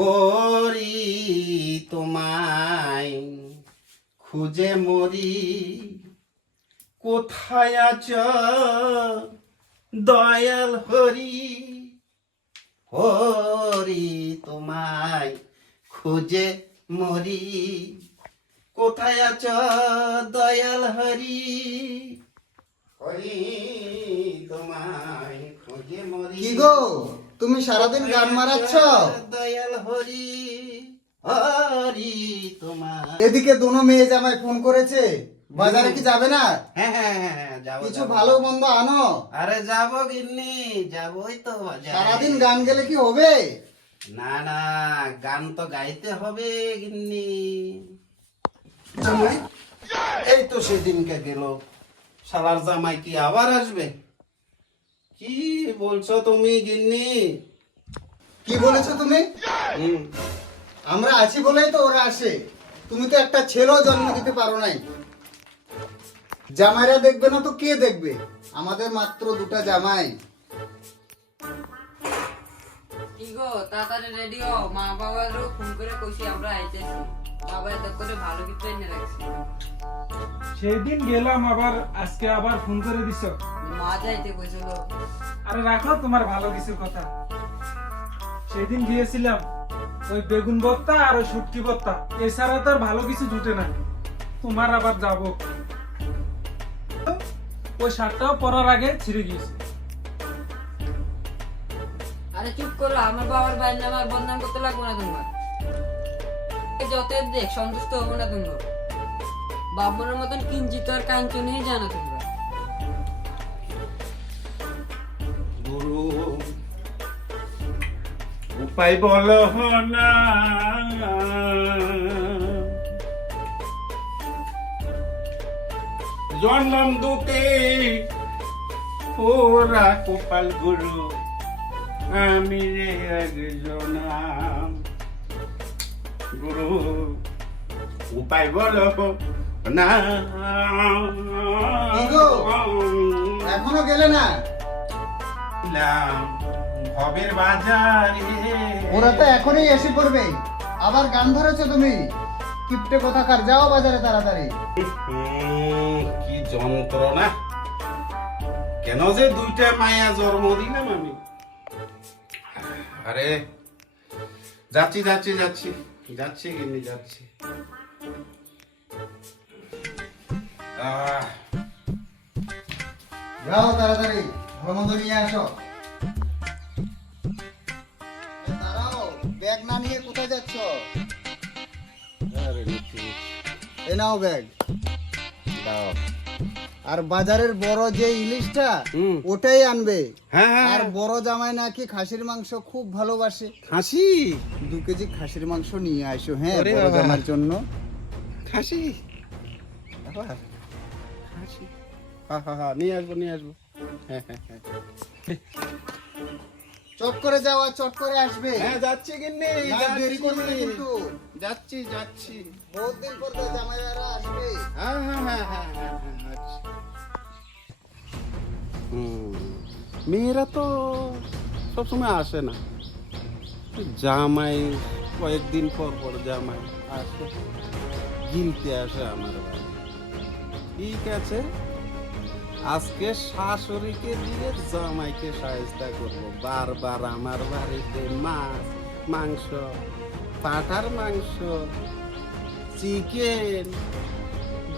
ওরি তোমায় খুঁজে মরি, কোথায় আছো দয়াল হরি। হরি তোমায় খুঁজে মরি, কোথায় আছো দয়াল হরি। হরি তোমায় খুঁজে মরি। কি গো, তুমি সারাদিন গান মারাচ্ছ? দয়াল হরি, হরি তোমায়। এদিকে দুনো মেয়ে জামাই ফোন করেছে, বাজারে কি যাবে না? হ্যাঁ হ্যাঁ হ্যাঁ যাবো। কিছু ভালো মন্দ আনো। আরে যাবো গিন্নি, যাবোই তো বাজারে। সারাদিন গান গেলে কি হবে? না না, গান তো গাইতে হবে গিন্নি। জামাই এই তো সেদিনকে গেল, শালার জামাই কি আবার আসবে? কি বলছো তুমি গিন্নি? কি বলেছো তুমি? হুম, আমরা আছি বলেই তো ওরা আসে। তুমি তো একটা ছেলেও জন্ম দিতে পারো নাই। জামাইরা দেখবে না তো কে দেখবে? আমাদের মাত্র দুটা জামাই। কি গো, তাড়াতাড়ি রেডি হও, মা বাবারও ফোন করে কইছি আমরা আইতেছি। বাবা এত করে ভালো কিছু এনে রাখছে। সেদিন গেলাম, আবার আজকে আবার ফোন করে দিছ। মা যাইতে কইছিল। আরে রাখো তোমার ভালো কিছু কথা। সেদিন গিয়েছিলাম, ওই বেগুন ভর্তা আর ওই শুটকি ভর্তা, এছাড়া তো আর ভালো কিছু জুটে না। তোমার আবার যাব, ওই শার্টটাও পরার আগে ছিঁড়ে গিয়েছে। আরে চুপ করো, আমার বাবার বাইর নাম আর বদনাম করতে লাগবো না তোমার। যত দেখ সন্তুষ্ট হবো না তোমরা। বাবুরের মতন কিঞ্চিত আর কাঞ্চনই জানো তোমরা। গুরু উপায় বলো না, জন্ম দুতে ওরা কপাল গুরু, আমি রে একজন। গুরু উপায় বলো না। কি গো, এখনো গেলে না? ভবের বাজারে ওরা তো এখনই এসে পড়বে। আবার গান ধরেছো তুমি? কিপটে কোথাকার, যাও বাজারে তাড়াতাড়ি। কি যন্ত্রণা! কেন যে দুইটা মায়া জন্ম দিলাম আমি। আরে যাচ্ছি যাচ্ছি যাচ্ছি যাচ্ছি গিন্নি যাচ্ছি। যাও তাড়াতাড়ি, ভালো মন্দ নিয়ে আসো। দাঁড়াও, ব্যাগ না নিয়ে কোথায় যাচ্ছ? আরে নিচ্ছি, এ নাও ব্যাগ। দাও। আর বাজারের বড় যে ইলিশটা, হুম। ওটাই আনবে। হ্যাঁ হ্যাঁ আর বড় জামাই নাকি খাসির মাংস খুব ভালোবাসে। খাসি, 2 কেজি খাসির মাংস নিয়ে আসো। হ্যাঁ, ওরে বড় বাবা। জামার জন্য। খাসি আবার খাসি, হ্যাঁ হ্যাঁ হ্যাঁ নিয়ে আসবো নিয়ে আসবো। হ্যাঁ হ্যাঁ হ্যাঁ চট করে যাও আর চট করে আসবে। হ্যাঁ যাচ্ছি গিন্নি, না, দেরি করবে না কিন্তু। যাচ্ছি যাচ্ছি। বহুত দিন পর তো জামাইরা আসবে। হ্যাঁ হ্যাঁ হ্যাঁ হ্যাঁ হ্যাঁ হ্যাঁ আচ্ছা। মেয়েরা তো সবসময় আসে না, জামাই কয়েকদিন পর পর জামাই আসে, গিলতে আসে আমার বাড়ি। ঠিক আছে, আজকে শাশুড়িকে দিয়ে জামাইকে সাহায্য করবো। বারবার আমার বাড়িতে মাছ মাংস, পাঠার মাংস, চিকেন,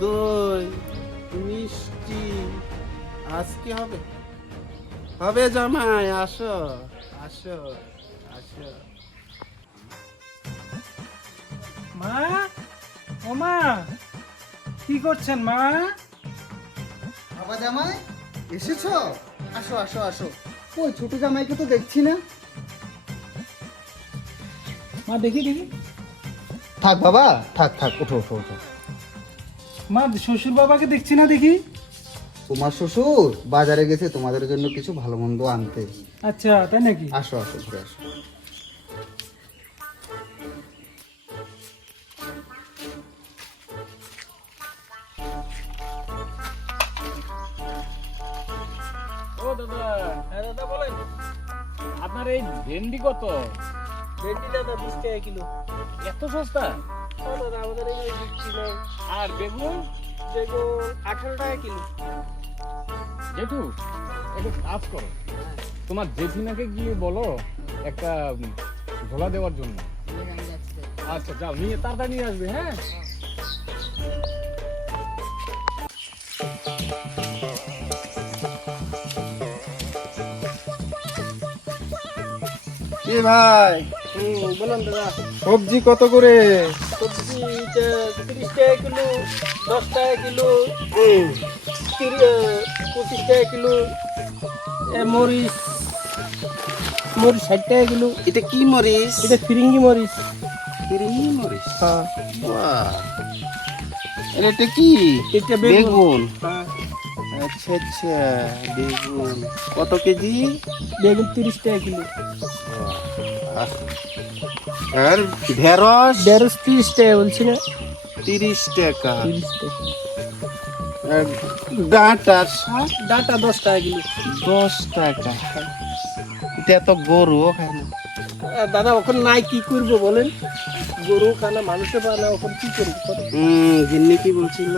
দই, মিষ্টি আজকে হবে। হবে জামাই, আসো আসো আসো। মা, ও মা, কি করছেন মা? বাবা জামাই এসেছো? আসো আসো আসো। ওই ছোট জামাইকে তো দেখছি না। মা দেখি দেখি। থাক বাবা, থাক থাক, ওঠো ওঠো ওঠো। মা, শ্বশুর বাবাকে দেখছি না দেখি। তোমার শ্বশুর বাজারে গেছে তোমাদের জন্য কিছু ভালো মন্দ আনতে। আচ্ছা, তাই নাকি? আসো আসো, ঘুরে আসো। ও দাদা, হ্যাঁ দাদা বলেন, আপনার এই ভেন্ডি কত? ভেন্ডি দাদা 20 টাকা কিলো। এত সস্তা? ও দাদা আমাদের এই বিক্রি নাই। আর বেগুন? বেগুন 18 টাকা কিলো। জেঠু একটু কাজ করো, তোমার জেঠিমাকে গিয়ে বলো একটা ঝোলা দেওয়ার জন্য। আচ্ছা যাও, নিয়ে তাড়াতাড়ি নিয়ে আসবে। হ্যাঁ এ ভাই, বলুন দাদা। সবজি কত করে? সবজি 30 টাকা কিলো, 10 টাকা কিলো, 25 টাকা কিলো। মরিচ 60 টাকা কিলো। এটা কি মরিচ? এটা ফিরিঙ্গি মরিচ। ফিরিঙ্গি মরিচ? হ্যাঁ। বাহ, এটা কি? এটা বেগুন। বেগুন? হ্যাঁ। আচ্ছা আচ্ছা, বেগুন কত কেজি? বেগুন 30 টাকা কিলো। আহ, আর ঢেঁড়স? 30 টাকা বলছি না? 30 টাকা। 30 টাকা। আর ডাঁটার শাক? ডাটা 10 টাকা কিলো। 10 টাকা। এটা তো গরুও খায় না। দাদা ওখানে নাই, কি করবো বলেন? গরু খানা মানুষে পায় না, ওখানে কি করবো? গিন্নি কি বলছিল?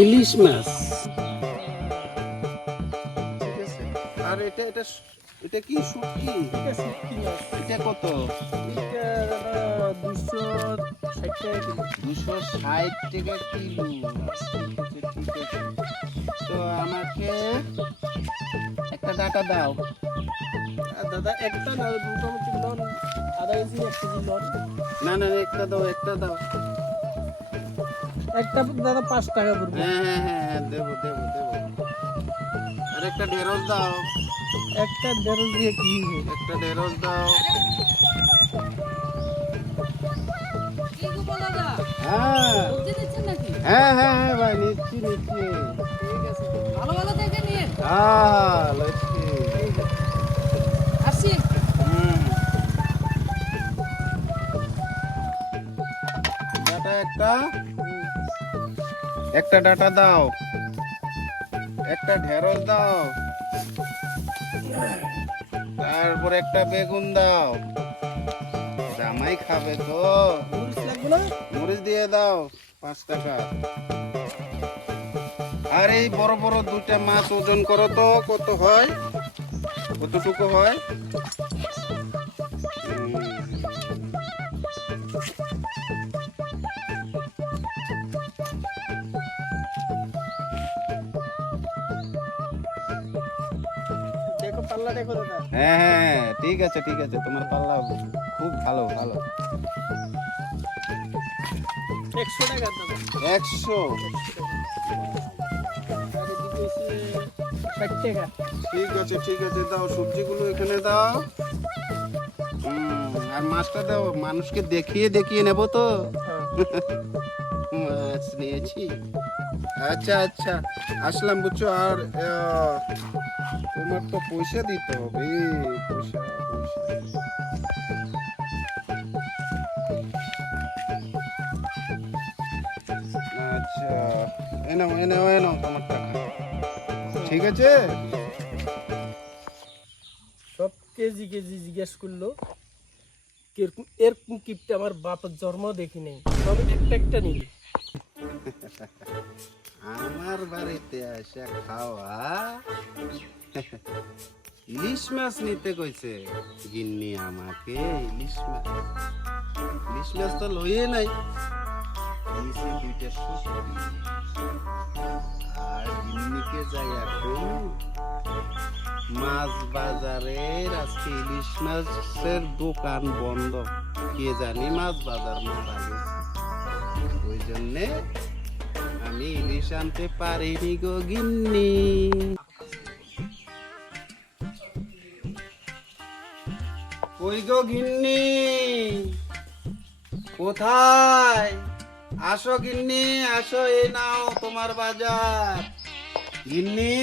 ইলিশ মাছ। ঠিক আছে। আর এটা এটা এটা কি শুটকি? এটা শুটকি মাছ। এটা কত? এটা দাদা 260 টাকা কিলো। 260 টাকা কিলো। ঠিক আছে। তো আমাকে একটা ডাটা দাও। আর দাদা একটা না, মোটামুটি লন আধা কেজি 1 কেজি লন। না না, একটা দাও, একটা দাও। একটা দাদা 5 টাকা পড়বে। হ্যাঁ হ্যাঁ হ্যাঁ হ্যাঁ, দেবো দেবো দেবো। আর একটা ঢেঁড়স দাও। একটা 1.5 দিয়ে কি হবে? একটা ঢেঁড়স দাও। কি গো বলো দাদা, হ্যাঁ সবজি দিচ্ছেন নাকি? হ্যাঁ হ্যাঁ হ্যাঁ ভাই, নিচ্ছি নিচ্ছি। ঠিক আছে, ভালো ভালো দেখে নিন। হ্যাঁ লক্ষ্মী। আসি। ডাটা একটা, একটা ডাটা দাও। একটা ঢেঁড়স দাও। তারপর একটা বেগুন দাও। জামাই খাবে তো। মরিচ লাগবে না? মরিচ দিয়ে দাও 5 টাকা। আর এই বড় বড় 2টা মাছ ওজন করো তো, কত হয়? কতটুকু হয়? দেখো পাল্লা দেখো দাদা। হ্যাঁ হ্যাঁ হ্যাঁ, ঠিক আছে ঠিক আছে, তোমার পাল্লা খুব ভালো ভালো। 100 টাকা দাদা। 100? আর এদিকে হচ্ছে 60 টাকা। ঠিক আছে ঠিক আছে, দাও সবজিগুলো এখানে দাও। আর মাছটা দাও, মানুষকে দেখিয়ে দেখিয়ে নেবো তো। মাছ নিয়েছি। আচ্ছা আচ্ছা, আসলাম বুঝছো। আর তোমার তো পয়সা দিতে হবে। পয়সা পয়সা। আচ্ছা, এনাও এনাও এনাও তোমার টাকা। ঠিক আছে। সব কেজি কেজি জিজ্ঞেস করলো। এরকম কিপটা আমার বাপের জন্ম দেখি নাই, সব একটা একটা নিল। আমার বাড়িতে আসা খাওয়া। ইলিশ মাছ নিতে কইছে গিন্নি আমাকে। ইলিশ মাছ, ইলিশ মাছ তো লইয়ে নাই। নিচে 2টা শুটকি। আর গিন্নিকে যাই এখন মাছ বাজারের আজকে ইলিশ মাছের দোকান বন্ধ। কে জানি মাছ বাজার মারা গেছে, ওই জন্যে আমি ইলিশ আনতে পারিনি গো গিন্নি। কই গো গিন্নি, কোথায়? আসো গিন্নি আসো, এই নাও তোমার বাজার। গিন্নি,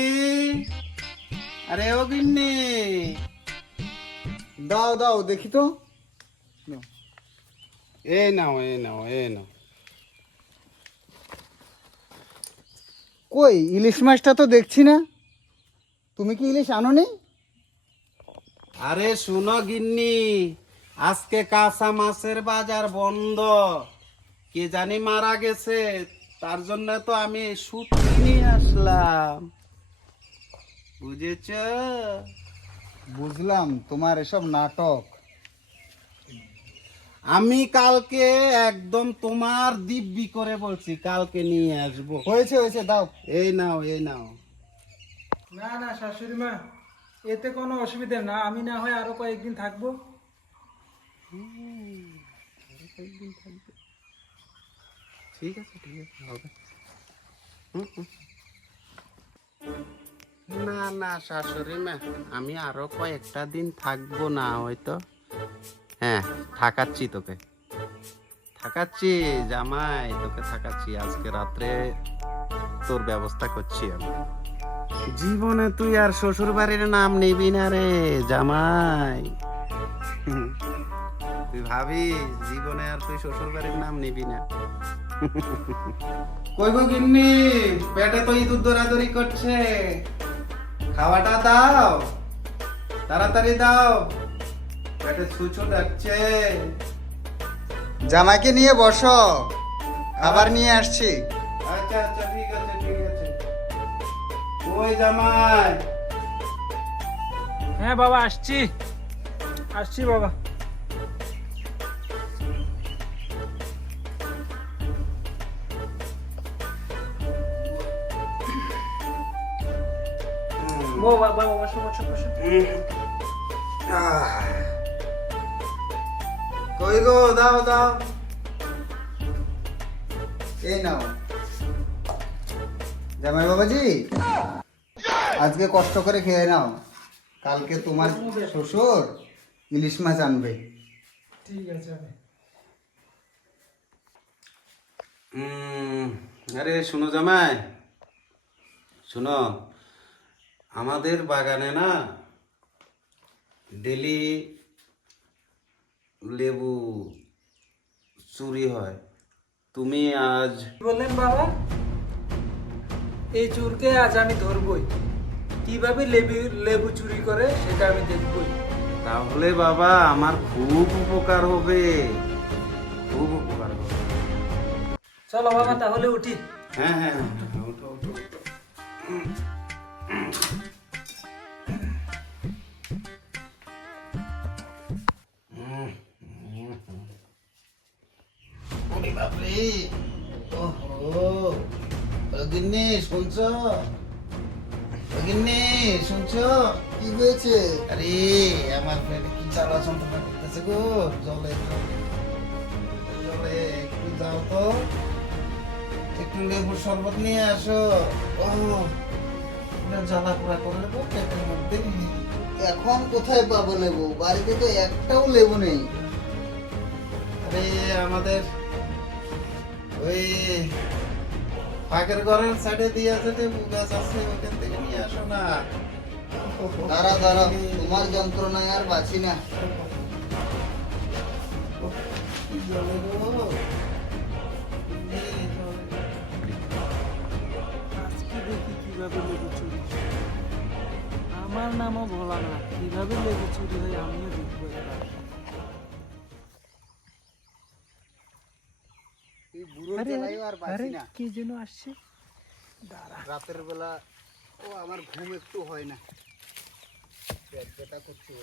আরে ও গিন্নি। দাও দাও দেখি তো। এই নাও এই নাও এই নাও। কই ইলিশ মাছটা তো দেখছি না। তুমি কি ইলিশ আনোনি? আরে শুনো গিন্নি, আজকে কাঁচা মাছের বাজার বন্ধ। কে জানি মারা গেছে, তার জন্য তো আমি শুটকি নিয়ে আসলাম, বুঝেছ? বুঝলাম তোমার এসব নাটক। আমি কালকে একদম তোমার দিব্যি করে বলছি, কালকে নিয়ে আসবো। হয়েছে হয়েছে, দাও। এই নাও, এই নাও। না না শাশুড়ি মা, এতে কোনো অসুবিধা না, আমি না হয় আরো কয়েকদিন থাকবো। ঠিক আছে, ঠিক আছে, হবে। হুম, হুম। না না শাশুড়ি মা, আমি আরো কয়েকটা দিন থাকবো না হয়তো। হ্যাঁ, থাকাচ্ছি তোকে, থাকাচ্ছি জামাই, তোকে থাকাচ্ছি। আজকে রাত্রে তোর ব্যবস্থা করছি আমি। জীবনে তুই আর শ্বশুর বাড়ির নাম নিবি না রে জামাই। তুই ভাবিস জীবনে আর তুই শ্বশুর বাড়ির নাম নিবি না। কই গো গিন্নি, পেটে তো ইঁদুর দৌড়াদৌড়ি করছে, খাওয়াটা দাও, তাড়াতাড়ি দাও, পেটে ছুঁচো ডাকছে। জামাইকে নিয়ে বসো, খাবার নিয়ে আসছি। আচ্ছা আচ্ছা, ঠিক আছে, ঠিক আছে। ওই জামাই, হ্যাঁ বাবা, আসছি আসছি বাবা। বাবা বাবা, বসো বসো বসো। কই গো, দাও দাও। এই নাও জামাই বাবাজি, আজকে কষ্ট করে খেয়ে নাও, কালকে তোমার শ্বশুর ইলিশ মাছ আনবে। ঠিক আছে আমি। আরে শুনো জামাই, শুনো, আমাদের বাগানে না ডেলি লেবু চুরি হয়। তুমি আজ কি বললেন বাবা? এই চোরকে আজ আমি ধরবই, কিভাবে লেবু লেবু চুরি করে সেটা আমি দেখবই। তাহলে বাবা আমার খুব উপকার হবে, খুব উপকার হবে। চলো বাবা তাহলে উঠি। হ্যাঁ হ্যাঁ হ্যাঁ, ওঠো, ওঠো, ওঠো। ওরে বাপরে, ওহো, গিন্নি শুনছো? গিন্নি শুনছো? কি হয়েছে? আরে আমার পেটে কি জ্বালা যন্ত্রণা করতেছে গো। জলে জলে জলে একটু যাও তো, একটু লেবুর শরবত নিয়ে আসো। ও পুরো জ্বালা পোড়া করে দেবো পেটের মধ্যে। এখন কোথায় পাবো লেবু? বাড়িতে তো একটাও লেবু নেই। আরে আমাদের ওই পাকের ঘরের সাইডে দিয়ে আছে লেবু গাছ আছে, ওখান থেকে নিয়ে আসো না। দাঁড়া দাঁড়া, তোমার যন্ত্রণায় আর বাঁচি না। কি জলে গো। আজকে দেখি কিভাবে লেবু চুরি হয়। আমার নামও ভোলা না, কিভাবে লেবু চুরি হয় আমিও দেখবো এবার। এই বুড়োর জ্বালায়ও আর বাঁচি না। কে যেন আসছে। রাতের বেলা ও আমার ঘুম একটু হয় না, পেট ব্যথা করছে।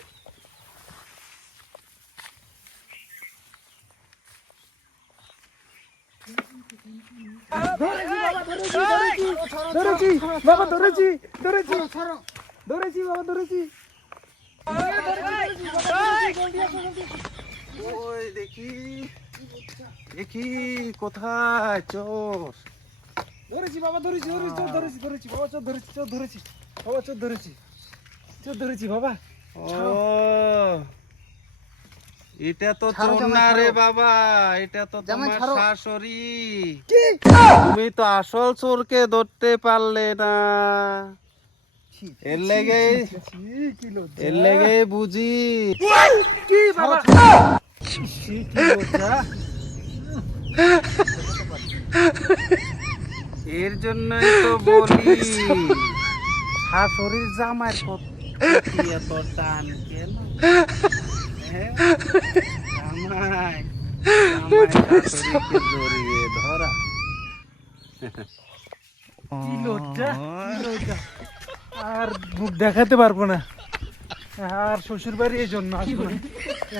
ধরেছি বাবা, ধরেছি ধরেছি ধরেছি বাবা, ধরেছি। ওই দেখি দেখি কোথায় চোর। ধরেছি বাবা, ধরেছি ধরেছি, চোর ধরেছি, ধরেছি বাবা, চোর ধরেছি, চোর ধরেছি বাবা, চোর ধরেছি, চোর ধরেছি বাবা। ও এটা তো ছাড়ো, চোর জামাই, না রে ছাড়ো। বাবা, এটা তো জামাই, তোমার ছাড়ো। শাশুড়ি। তুমি তো আসল চোরকে ধরতে পারলে না, এর লেগে কি লজ্জা, এর লেগে বুঝি। কি বাবা, কি লজ্জা। এর জন্যই তো বলি শাশুড়ির জামাই কি এত টান কেন? হ্যাঁ? জামাই শাশুড়িকে জড়িয়ে ধরা। কি লজ্জা, কি লজ্জা। আর মুখ দেখাতে পারবো না, আর শ্বশুর বাড়ি এই জন্য আসবো না।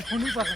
এখনই পাকা